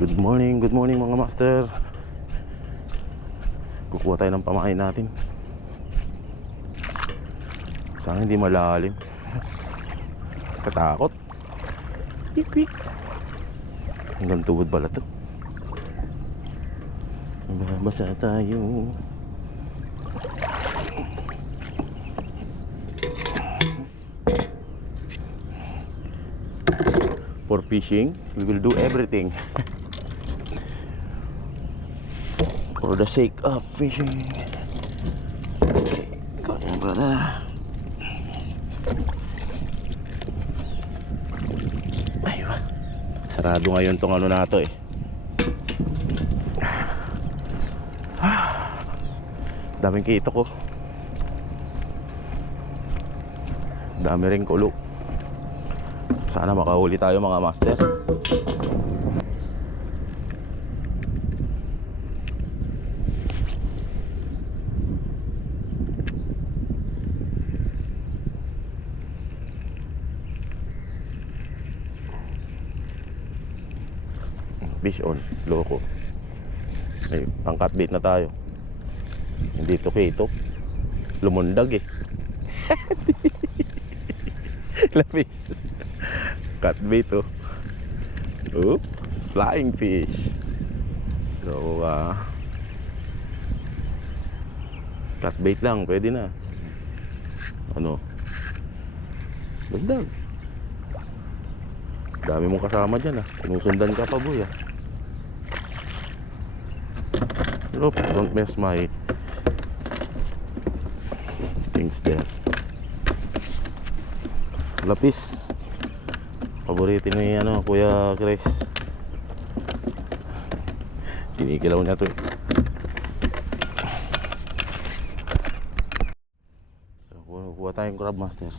Good morning mga master. Kukuha tayo ng pamain natin. Sana hindi malalim. Katakot. Quick. Hanggang tuhod pala to. Basa tayo. For fishing, we will do everything. For the sake of fishing. Okay, go on, brother. Ayun. Sarado ngayon tong ano na to eh. Daming kito ko. Dami ring kulo. Sana makahuli tayo mga master. Fish on, loko. Ay, pang cut bait na tayo. Hindi to kito. Lumundag eh. Lapis. Cut bait oh. Oh, flying fish. So cut bait lang, pwede na. Ano? Lundag. Dami mong kasama dyan ah. Sinusundan ka pa boy ah. Nope, don't mess my things there. Lapis. Paborito ni ano, Kuya Chris. Tinikilaw niya to eh. So, kuha tayong crab master.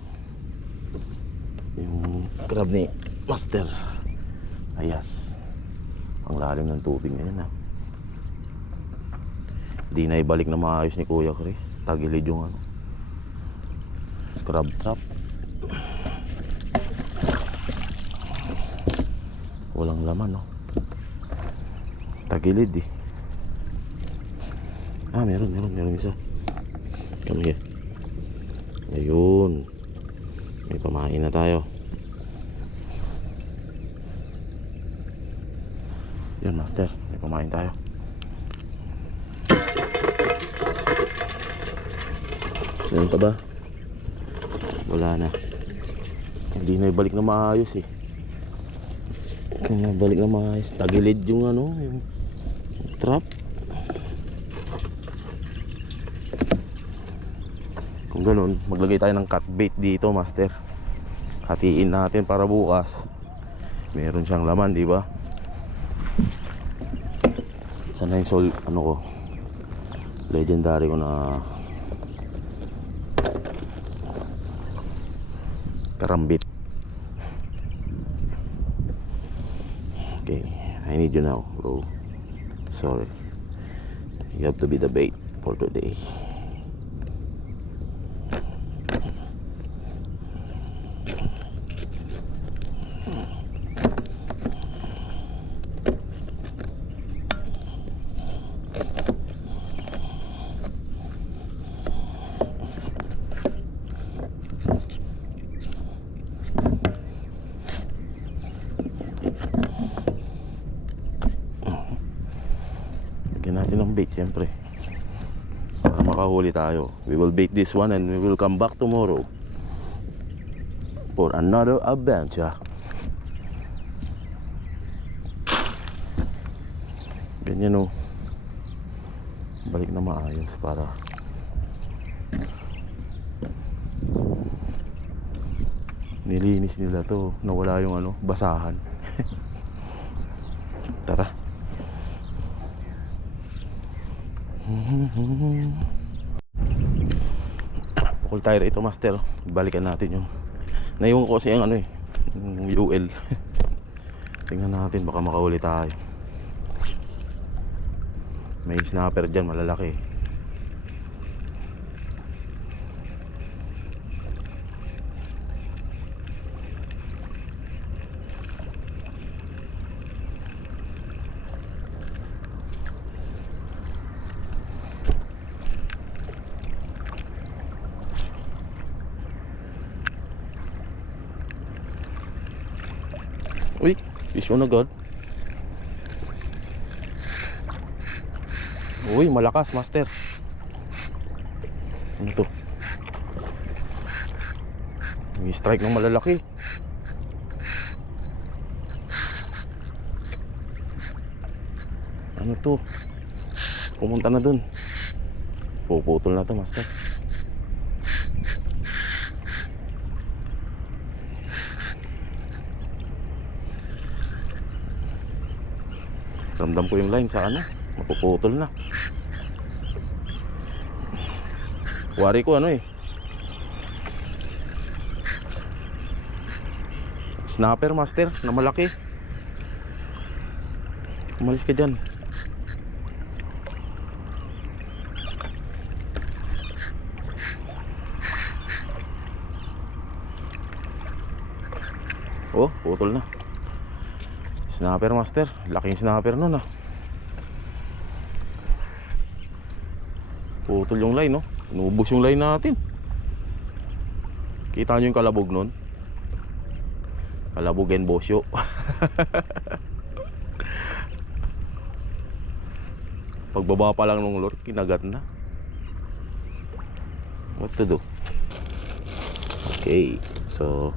Yung crab ni Master Ayas. Ang lalim ng tubig ngayon ah. Di na ibalik na maayos ni Kuya Chris. Tagilid yung ano, crab trap. Walang laman no. Tagilid eh. Ah, meron isa. Come here. Ayun. May pamain na tayo. Yun master, may pamain tayo. Meron pa ba? Wala na. Hindi na ibalik na maayos eh. Kung nabalik na maayos, tagilid yung ano, yung trap. Kung ganun, maglagay tayo ng cut bait dito master. Hatiin natin para bukas meron siyang laman, di ba? Sana yung ano ko, legendary ko na karambit. Okay, I need you now, bro. Sorry, you have to be the bait for today. Natin ng bait syempre para makahuli tayo. We will bait this one and we will come back tomorrow for another adventure. Ganyan o, balik na maayos para nilinis nila to, nawala yung ano, basahan. Tara. Bukol tayo rito master. Balikan natin yung naiwan ko kasi yung ano eh, yung UL. Tingnan natin baka makahuli tayo. May snapper dyan malalaki. Fish on agad. Uy, malakas, master. Ano to? May strike ng malalaki. Ano to? Pumunta na dun. Puputol na to, master. Ramdam ko yung line sa ano, mapuputol na. Wari ko ano eh, snapper, master, na malaki. Umalis ka dyan. Oh, putol na. Snapper, master. Laking snapper nun ah. Putol yung line, no? Inubos yung line natin. Kita nyo yung kalabog nun? Kalabog and bosyo. Pagbaba pa lang nung lure, kinagat na. What to do? Okay, so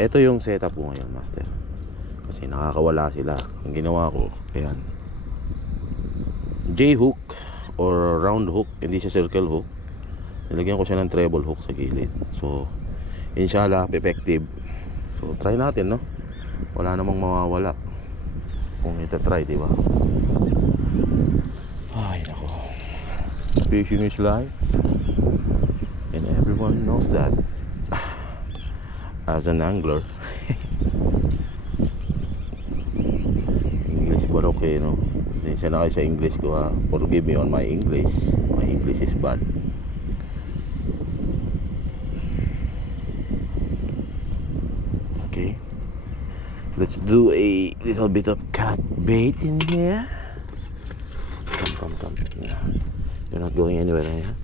eto yung setup ko ngayon, master. Kasi nakakawala sila. Ang ginawa ko, ayan, J-hook or round hook, hindi siya circle hook. Nilagyan ko siya ng treble hook sa gilid. So inshallah effective. So try natin, no? Wala namang mawawala kung ita-try, di ba? Ay nako, fishing is life, and everyone knows that. As an angler. English ba okay, no? Siya na kayo sa English ko, ha? Forgive me on my English. My English is bad. Okay, let's do a little bit of cat bait in here. Come. Yeah. You're not going anywhere, yeah?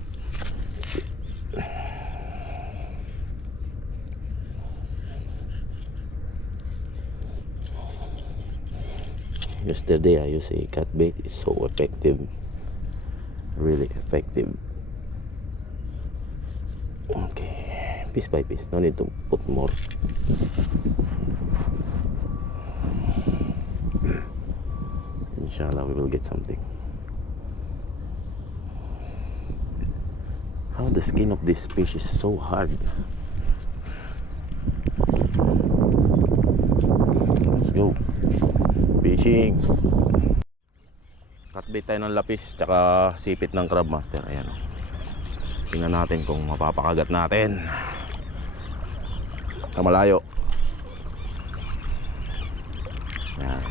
Yesterday I used a cat bait. It's so effective, really effective. Okay, piece by piece, no need to put more. Inshallah we will get something. How the skin of this fish is so hard. Let's go fishing. Cutbait tayo ng lapis tsaka sipit ng crab, master. Ayan, tingnan natin kung mapapakagat natin sa malayo. Ayan.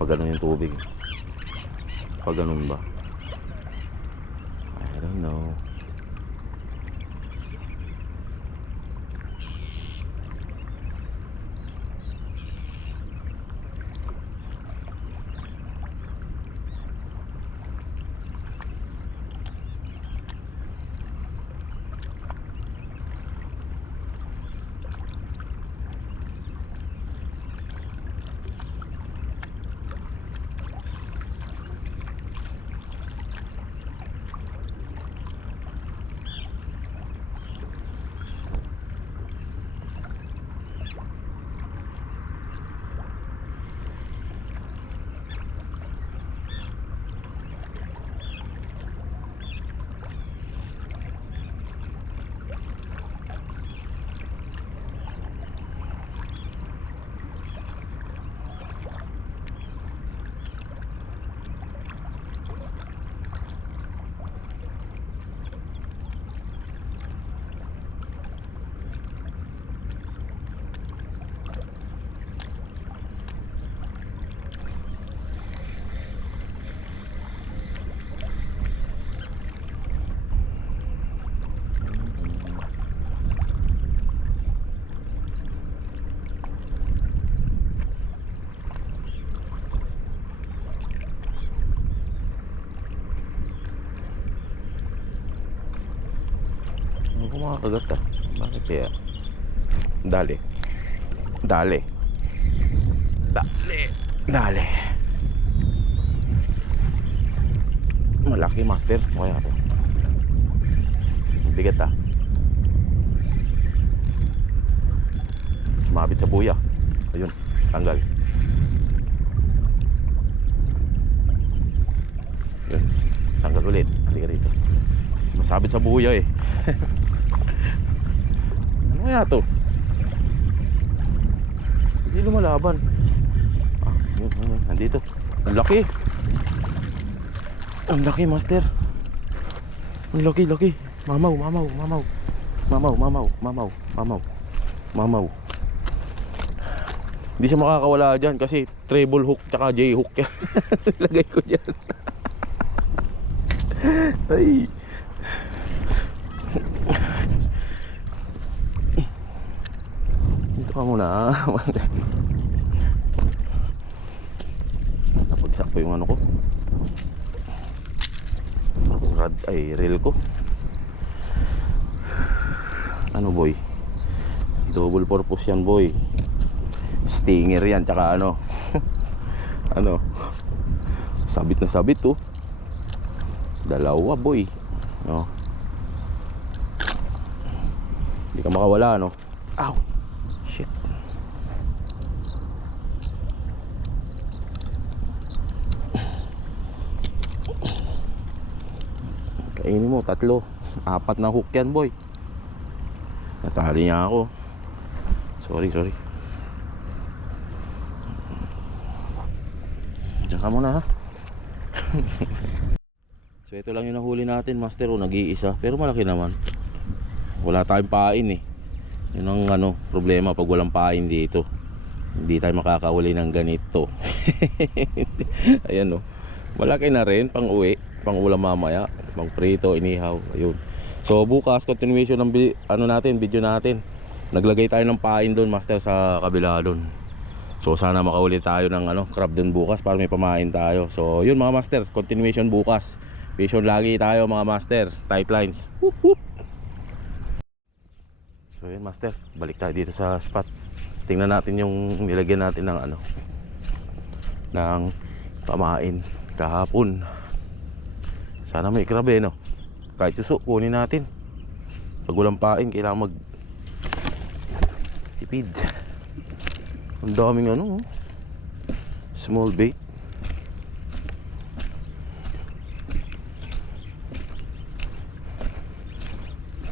Pag ganun yung tubig, pag ganun ba, I don't know. nakakagat ah. Bakit kaya? Dali. Dali. Dali. Dali. Malaki master. Kaya ito. Bigat ah. Sumabit sa buya. Ayun, tanggal. Ayun, tanggal ulit. Halika rito. Masabit sa buya eh. Ano kaya to? Hindi lumalaban. Ah, yun, nandito. Ang laki. Ang laki master. Ang laki, laki. Mamaw, mamaw, mamaw. Mamaw, mamaw, mamaw, mamaw. Mamaw. Hindi siya makakawala dyan kasi treble hook tsaka J hook yan. Lagay ko dyan. Ay. Dito ka muna. Napagsak po yung ano ko. Rad, ay reel ko. Ano boy? Double purpose yan boy. Stinger yan tsaka ano. Ano? Sabit na sabit oh. Dalawa boy. No. Hindi ka makawala no. Ow. Shit. Kainin mo, 3, 4 na hook yan boy. Natali niya ako. Sorry. Diyan ka muna ha. So ito lang yung nahuli natin master o nag-iisa. Pero malaki naman. Wala tayong pain eh. Yun ang ano, problema pag walang pain dito. Hindi tayo makakahuli ng ganito. Ayan o. Malaki na rin pang uwi, pang ulam mamaya, pang prito, inihaw. Ayun. So bukas continuation ng ano natin, video natin. Naglagay tayo ng pain doon master sa kabila doon. So sana makahuli tayo ng ano, crab doon bukas para may pamain tayo. So yun mga master, continuation bukas. Vision lagi tayo mga master, tight lines. Whoop, whoop. So yun master, balik tayo dito sa spot. Tingnan natin yung nilagyan natin ng ano, ng pamain kahapon. Sana may crab eh no. Kahit suso kunin natin. Pag walang pain kailangan mag tipid. Ang daming ano small bait.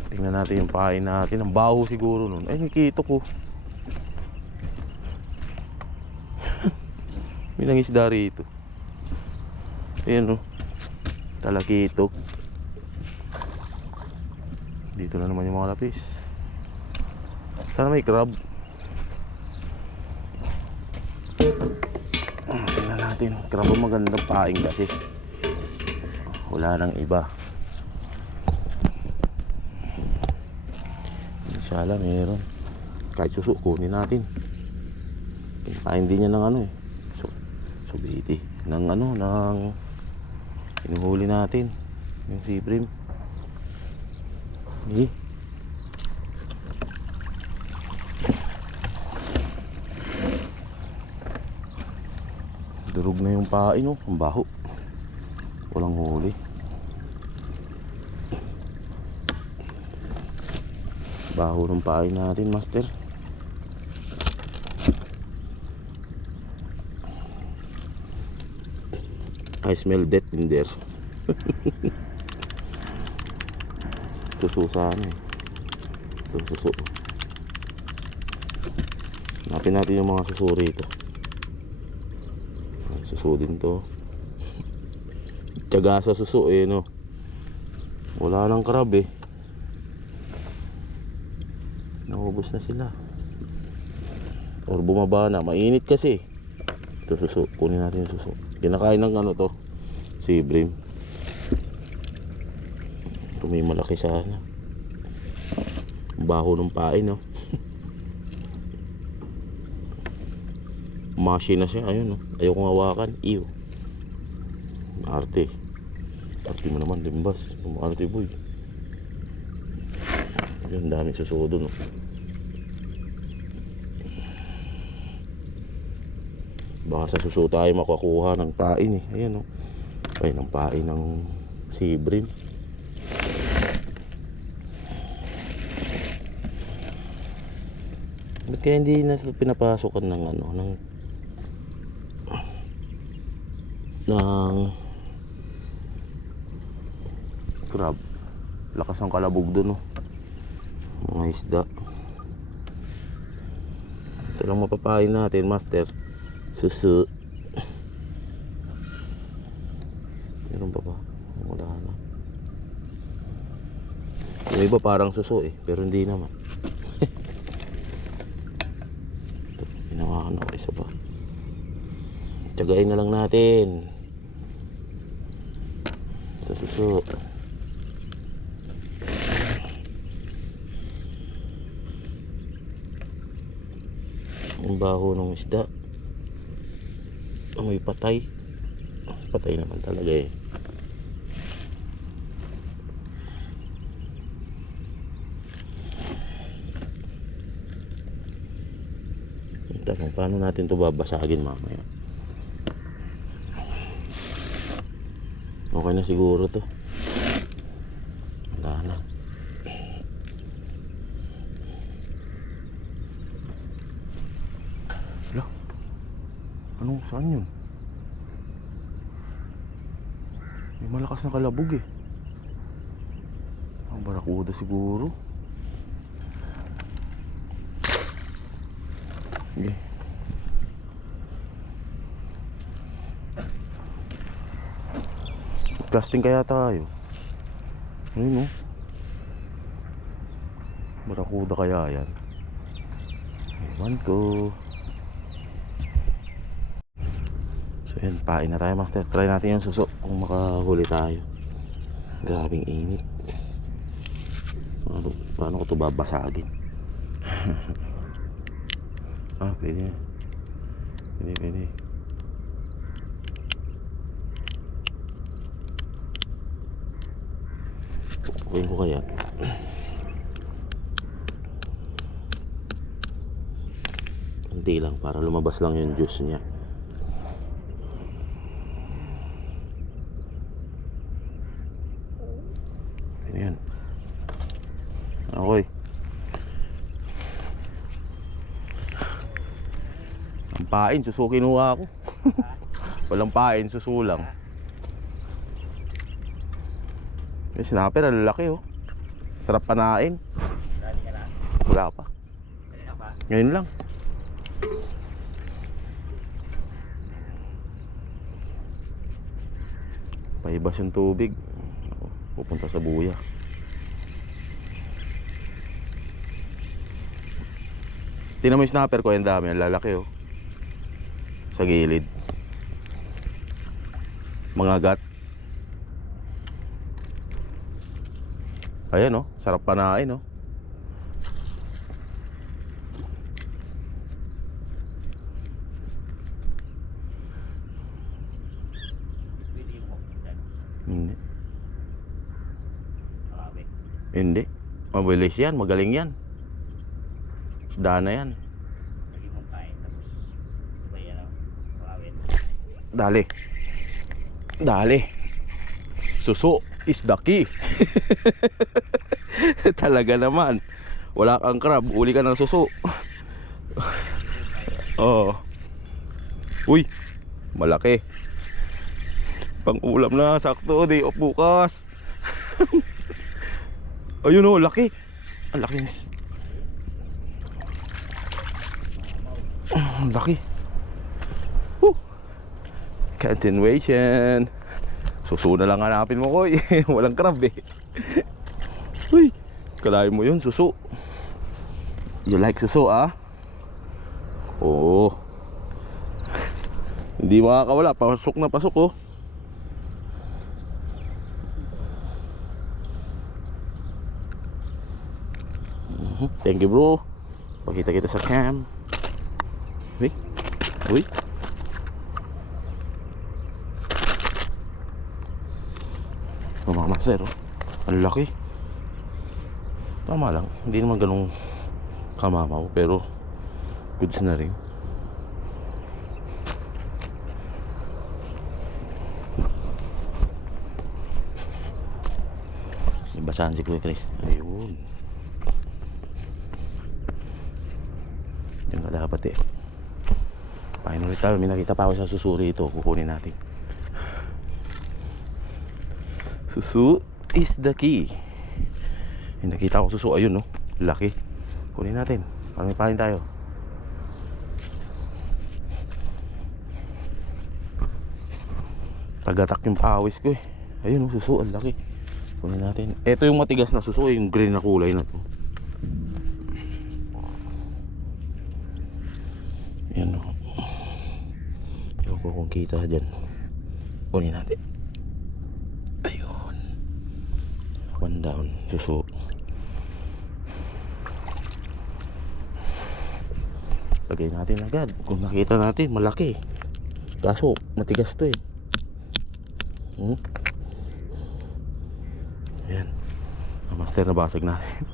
Tingnan natin yung pain natin. Ang baho siguro nun. Ay nakikita ko. May nangisda rito. Ayan o. Talakitok. Dito na naman yung mga lapis. Sana may crab. Tingnan natin. Crab ang magandang paing kasi wala nang iba. Inshallah meron. Kahit suso kunin natin. Kain din niya ng ano eh. Subiti ng ano, ng inuhuli natin yung sea bream. Durog na yung pain oh, ang baho. Walang huli. Baho ng pain natin master. I smell death in there. Suso sana eh. Ito suso. Hanapin natin yung mga suso rito. Suso din to. Tiyaga sa suso eh no. Wala nang crab eh. Naubos na sila. Or bumaba na. Mainit kasi. Ito suso. Kunin natin yung suso. Kinakain ng ano to, sea bream. Ito may malaki sana. Baho ng pain no. Mashi na siya. Ayun no. Ayokong hawakan. Ew. Arte. Arte mo naman limbas. Arte boy. Yun, daming suso doon, oh. Baka sa suso tayo makakuha ng pain eh. Ayan, oh. Ay, ng pain ng sea bream. Ba't kaya hindi na pinapasukan ng ano, ng crab? Lakas ng kalabog doon, oh. Mga isda. Ito lang mapapain natin, master. Susu. Meron pa ba? Wala na. Yung iba parang suso eh, pero hindi naman. Ito, pinawakan ako isa pa. Tiyagain na lang natin sa suso. Ang baho ng isda. May patay. Patay naman talaga eh. Tanong, paano natin ito babasagin mamaya? Okay na siguro to. Wala na. Hala, anong saan yun? May malakas na kalabog eh. Ang barakuda siguro. Okay. Casting kaya tayo. Ayun, oh. Barakuda kaya yan. Ewan ko. So yan, pain na tayo, master. Try natin yung suso kung makahuli tayo. Grabing init. Paano ko ito babasagin? Ah, pwede. Pwede. Pupuin ko kaya. Kunti lang para lumabas lang yung juice niya. Ayan. Okay. Ang pain, suso kinuha ako. Walang pain, suso lang. May snapper, ang lalaki, oh. Sarap panain. Wala pa. Ngayon lang. Paibas yung tubig. Pupunta sa buya. Tingnan mo yung snapper ko, yung dami, ang lalaki, oh. Sa gilid. Mga gat. Ayan, oh, sarap panain, oh. Hindi. Hindi. Mabilis yan, magaling yan. Isda na yan. Dali. Suso is the key. Talaga naman. Wala kang crab, uli ka ng suso. Oh. Uy, malaki. Pang ulam na, sakto, day off bukas. Ayun, oh, laki. Ang laki. Ang laki. Continuation. Suso na lang hanapin mo, Koy. Walang crab eh. Uy, kalahin mo yun, suso. You like suso, ah? Oo. Hindi makakawala, pasok na pasok, oh. Thank you, bro. Pakita kita sa cam. Uy. Oh, mga master, oh. Ang laki. Tama lang, hindi naman ganun kamamaw, pero goods na rin. Basahan si Kuya Chris. Ayun. Yan ka dapat eh. Pahin ulit tayo. May nakita pa ako sa susuri ito. Kukunin natin. Susu is the key. Yung nakita ko susu. Ayun no. Laki. Kunin natin. Para may pahin tayo. Tagatak yung pawis ko eh. Ayun no. Susu. Ang laki. Kunin natin. Ito yung matigas na suso, yung green na kulay na to. Yan o. Ewan ko kung kita dyan. Kunin natin. Ayun. One down. Suso. Lagay natin agad. Kung nakita natin, malaki. Kaso, matigas to eh. Ayan. Master, nabasag natin.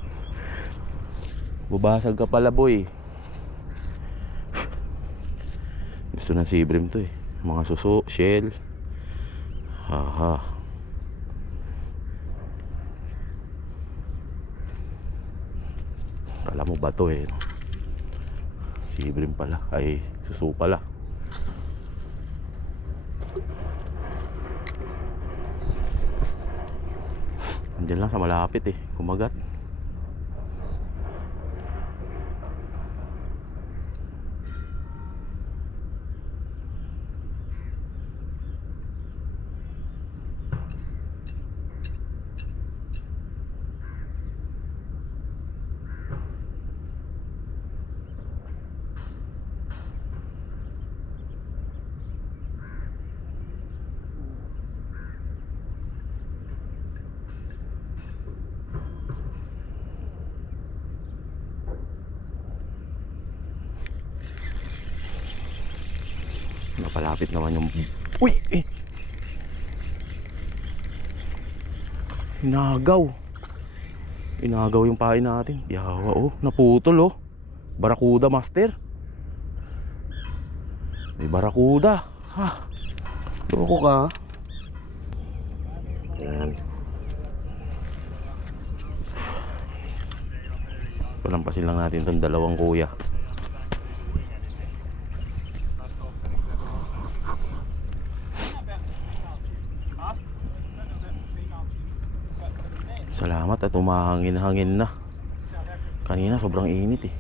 Bubasag ka pala boy. Gusto na si Ibrim to eh. Mga suso, shell. Haha. Kala mo ba to eh no? Si Ibrim pala. Ay suso pala. Diyan lang sa malapit eh, kumagat. Napalapit naman yung... Uy! Eh! Inagaw. Inagaw yung pain natin. Yawa oh. Naputol oh. Barakuda master. May barakuda. Ha? Loko ka. Ayan. Palampasin lang natin itong dalawang kuya. Salamat at umahangin-hangin na. Kanina sobrang init eh.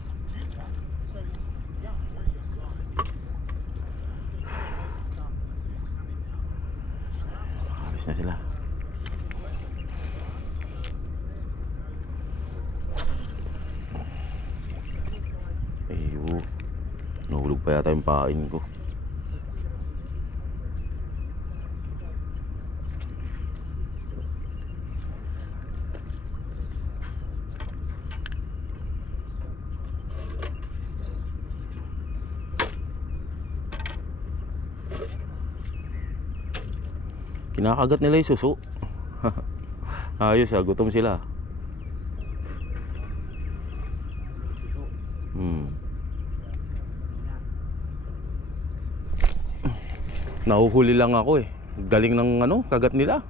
Alis na sila. Ayun. Nahulog pa yata yung pain ko. Kinakagat nila yung suso. Ayos ha, gutom sila. Nahuhuli lang ako eh. Galing ng ano, kagat nila.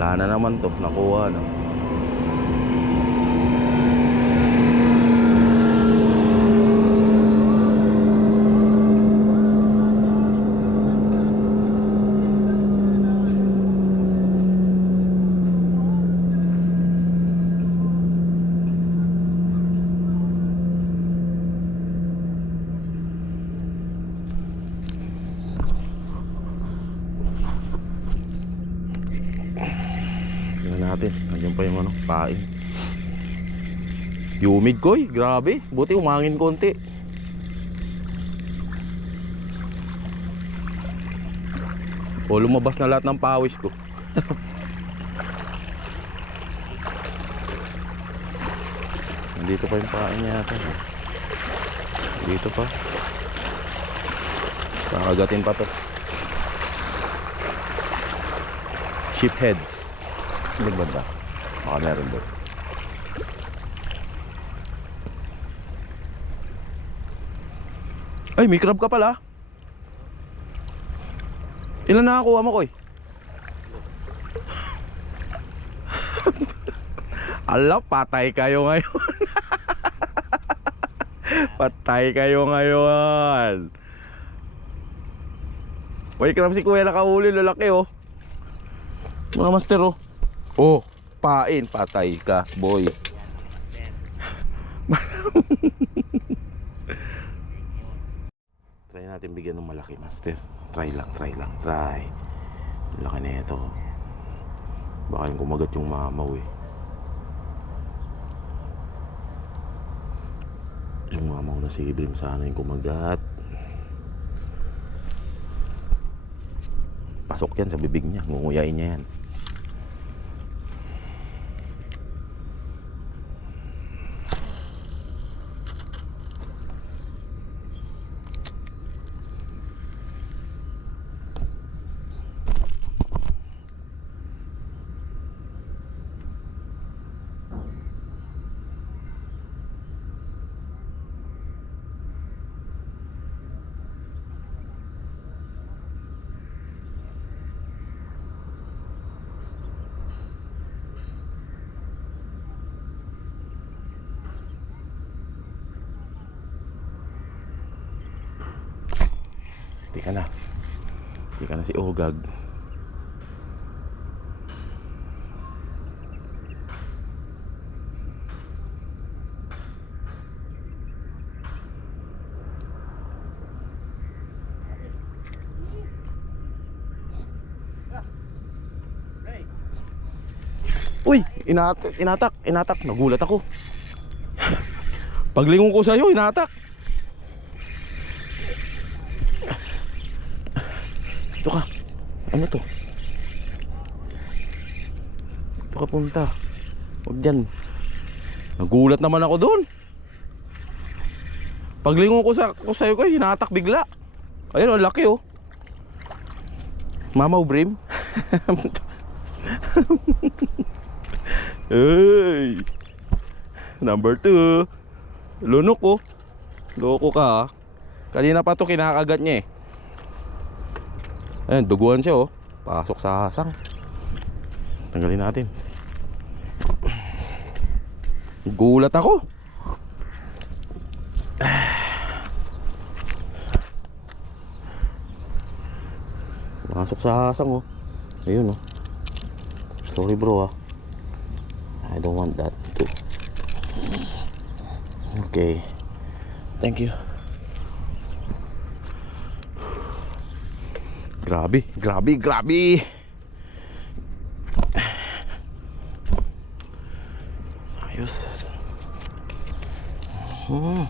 Wala na naman to, nakuha na. Natin, nandiyan pa yung ano, pain. Yumig koy, grabe. Buti umangin konti. O lumabas na lahat ng pawis ko. Dito pa yung paa niya yata. Dito pa. Kakagatin pa to. Sheep heads. Hindi banda. Baka meron doon. Ay, may crab ka pala. Ilan nakakuha mo, Koy? Ala, patay kayo ngayon. Patay kayo ngayon. May crab si Kuya nakahuli, lalaki oh. Mga master oh. Oh, pain, patay ka, boy. Try natin bigyan ng malaki, master. Try lang. Laki na ito. Baka yung kumagat yung mamaw eh. Yung mamaw na si Ibrim sana yung kumagat. Pasok yan sa bibig niya, ngunguyain niya yan. Di ka na si Ogag. Uy, inatak. Nagulat ako. Paglingon ko sa'yo, inatak. Ito ka. Ano to? Ito ka punta. Huwag dyan. Nagulat naman ako doon. Paglingon ko sa'yo ko, hinatak bigla. Ayun, ang laki oh. Mamaw Brim. Hey. Number 2. Lunok oh. Loko ka. Kanina pa to kinakagat niya eh. Ayun, duguan siya oh. Pasok sa hasang. Tanggalin natin. Gulat ako. Pasok sa hasang oh. Ayun oh. Sorry bro ah. I don't want that too. Okay. Thank you. Grabe. Ayos. Apa?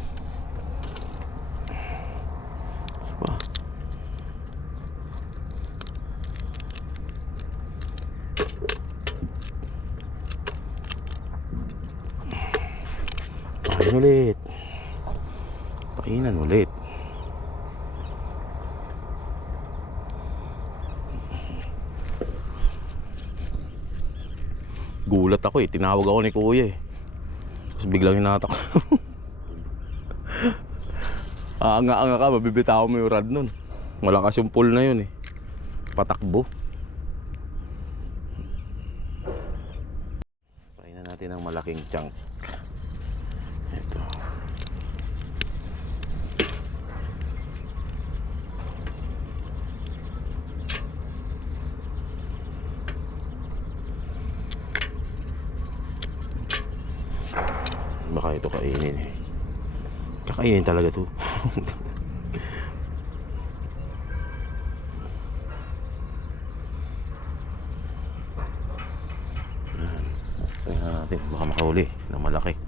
Painan ulit. Gulat ako eh, tinawag ako ni Kuya eh. Tapos biglang hinatak. Anga-anga ka, mabibitaw mo yung rod nun. Malakas yung pull na yun eh. Patakbo. Painan natin ang malaking chunk. Ito. Baka ito kainin eh. Kakainin talaga to. Tingnan natin, baka makahuli na malaki.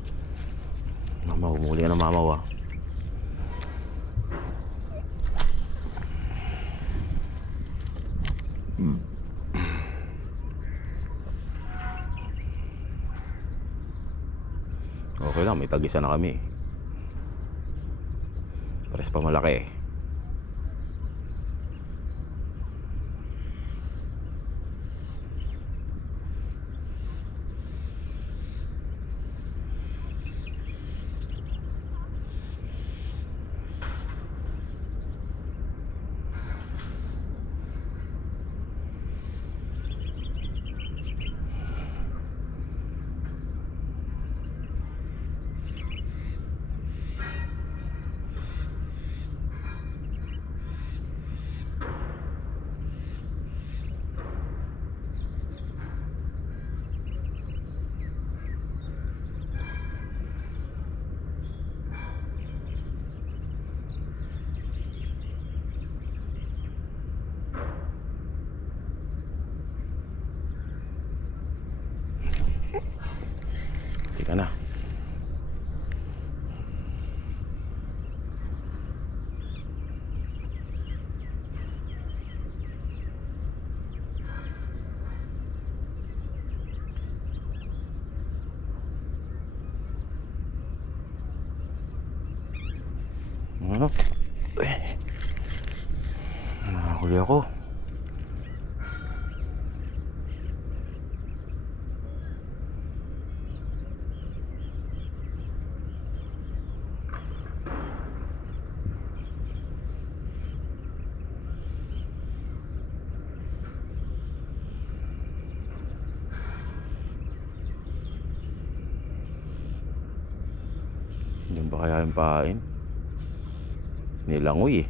Mamaw, muli ka na mamaw ah. Okay lang, may tag-isa na kami. Pares pa malaki. Tika na. Ano? Nakahuli ako. Diyan ba kaya yung pain? Nilangoy eh.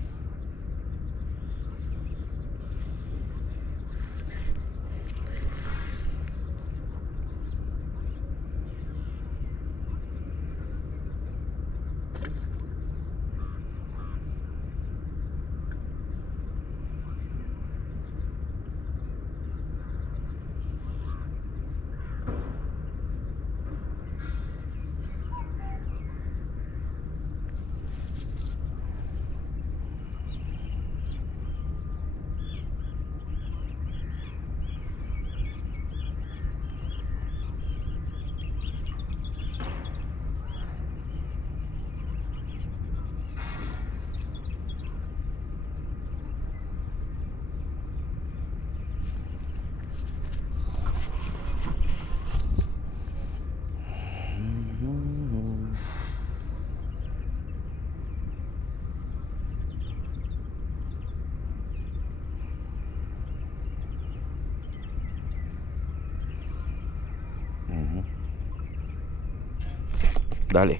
Dali.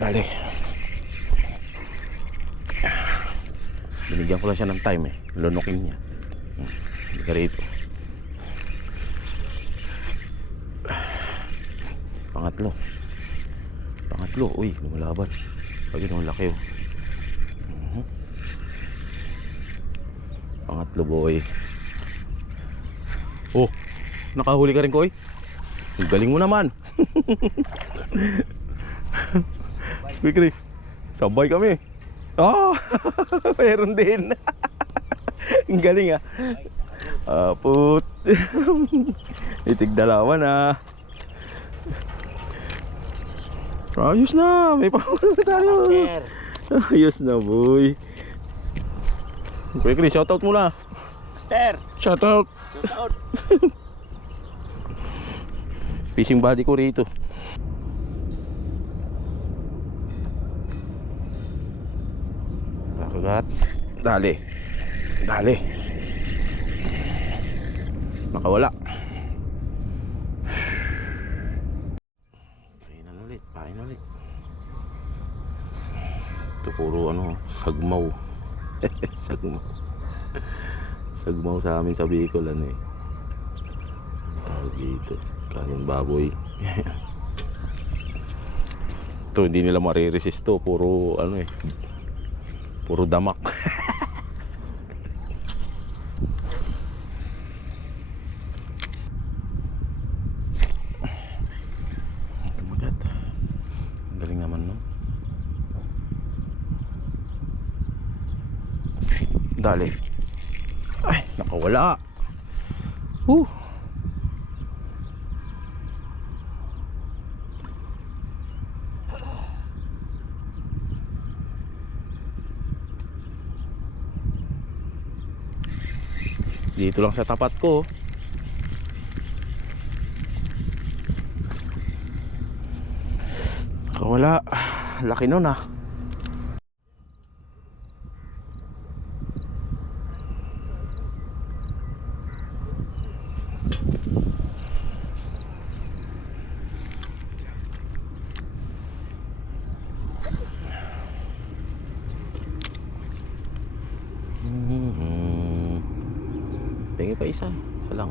Dali. Binigyan ko lang siya ng time eh. Lunukin niya. Hindi ka rito. Pangatlo. Pangatlo. Uy, lumalaban. Ayun, ang laki oh. Pangatlo boy. Oh, nakahuli ka rin Koy. Ang galing mo naman. Uy Chris, sabay kami. Oh, meron din. Ang galing ah. Put. Itigdalawan ah. Ayos na, may pahuli na tayo. Ayos na boy. Kuya Chris, shoutout muna. Master, Shoutout. shoutout. Fishing buddy ko rito. Kakagat. Dali. Dali. Nakawala. Painan ulit. Pain ulit. Ito puro ano, sagmaw. Sagmaw. Sagmaw sa amin sa Bicol ano eh. Tawag dito. Kanin baboy. Ito hindi nila mariresist to. Puro ano eh. Puro damak. Kumagat. Ang galing naman no. Dali. Ay. Nakawala. Whew. Dito lang sa tapat ko. Nakawala. Laki nun ah. Tingin pa isa. Isa lang.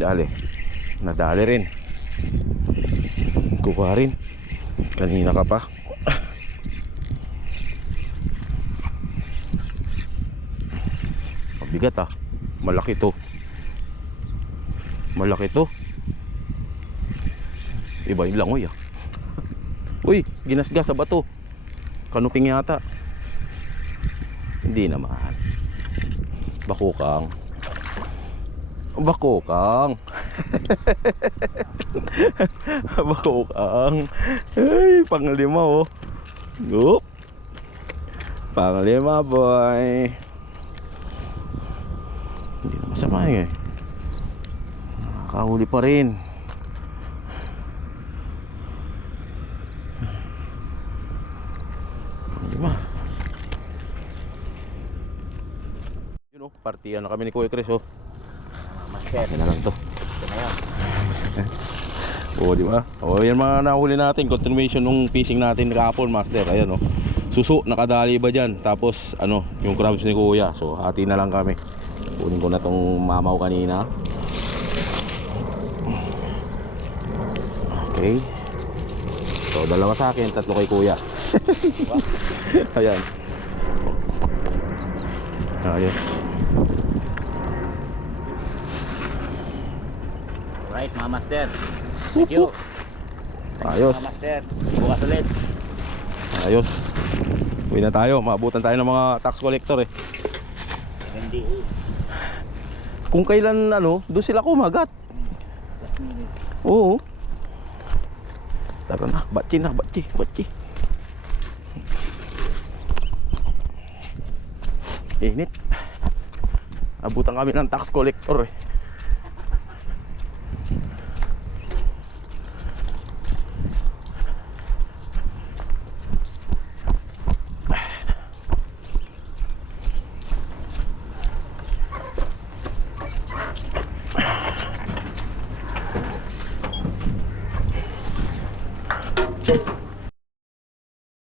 Dali. Nadali rin. Kuha rin. Kanina ka pa. Mabigat ah. Malaki to. Malaki to. Iba yung langoy ah. Uy, ginasgas sa bato. Kanuping yata. Hindi naman. Bakukang. Bakukang. Bakukang. Ay, panglima oh. Oop. Panglima boy. Hindi na masama eh. Nakahuli pa rin. Panglima. Yun oh, partiyan na kami ni Kuya Chris oh. Yan na lang to. Oo, di ba? Oo, yan mga nahuli natin. Continuation nung fishing natin kahapon, master. Ayan oh. Suso, nakadali ba dyan? Tapos, ano, yung crabs ni Kuya. So, hati na lang kami. Kunin ko na tong mamaw kanina. Okay. So, dalawa sa akin, tatlo kay Kuya. Ayan. Ayan. Right, mga master. Thank you. Ayos. Mga master. Bukas ulit. Ayos. Uwi na tayo. Maabutan tayo ng mga tax collector eh. Hindi. Kung kailan ano, doon sila kumagat. Oo. Tara na. Batchi na. Batchi. Batchi. Init. Abutan kami ng tax collector eh.